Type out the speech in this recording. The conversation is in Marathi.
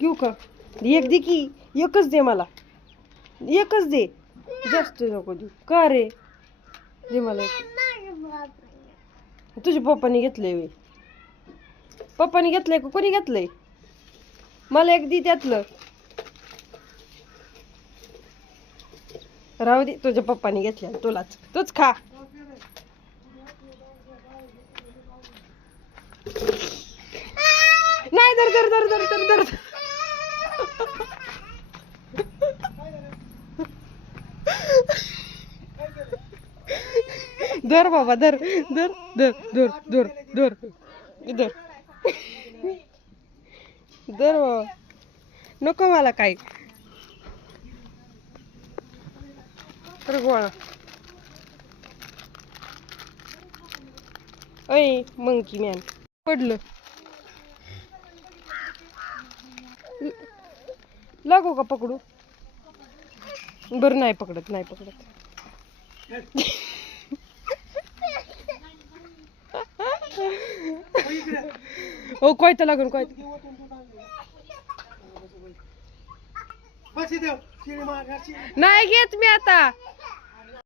घेऊ का? एक दे की, एकच दे मला, एकच दे, जास्त नको देऊ. का रे? दे मला एक. तुझ्या पप्पानी घेतलंय वे? पप्पानी घेतलंय का कोणी घेतलंय? मला एक दे त्यातलं. राहू दे, तुझ्या पप्पानी घेतल्या, तुलाच, तूच खा. नाही, धर धर धर धर धर धर. धर बाबा, धर धर धर धर धर धर धर धर बाबा, नको मला काय. तर गोळा. अय मंकी मॅन, पडलं. लागू का पकडू? बरं नाही पकडत, नाही पकडत. हो कोयता लागून कोयता. नाही घेत मी आता.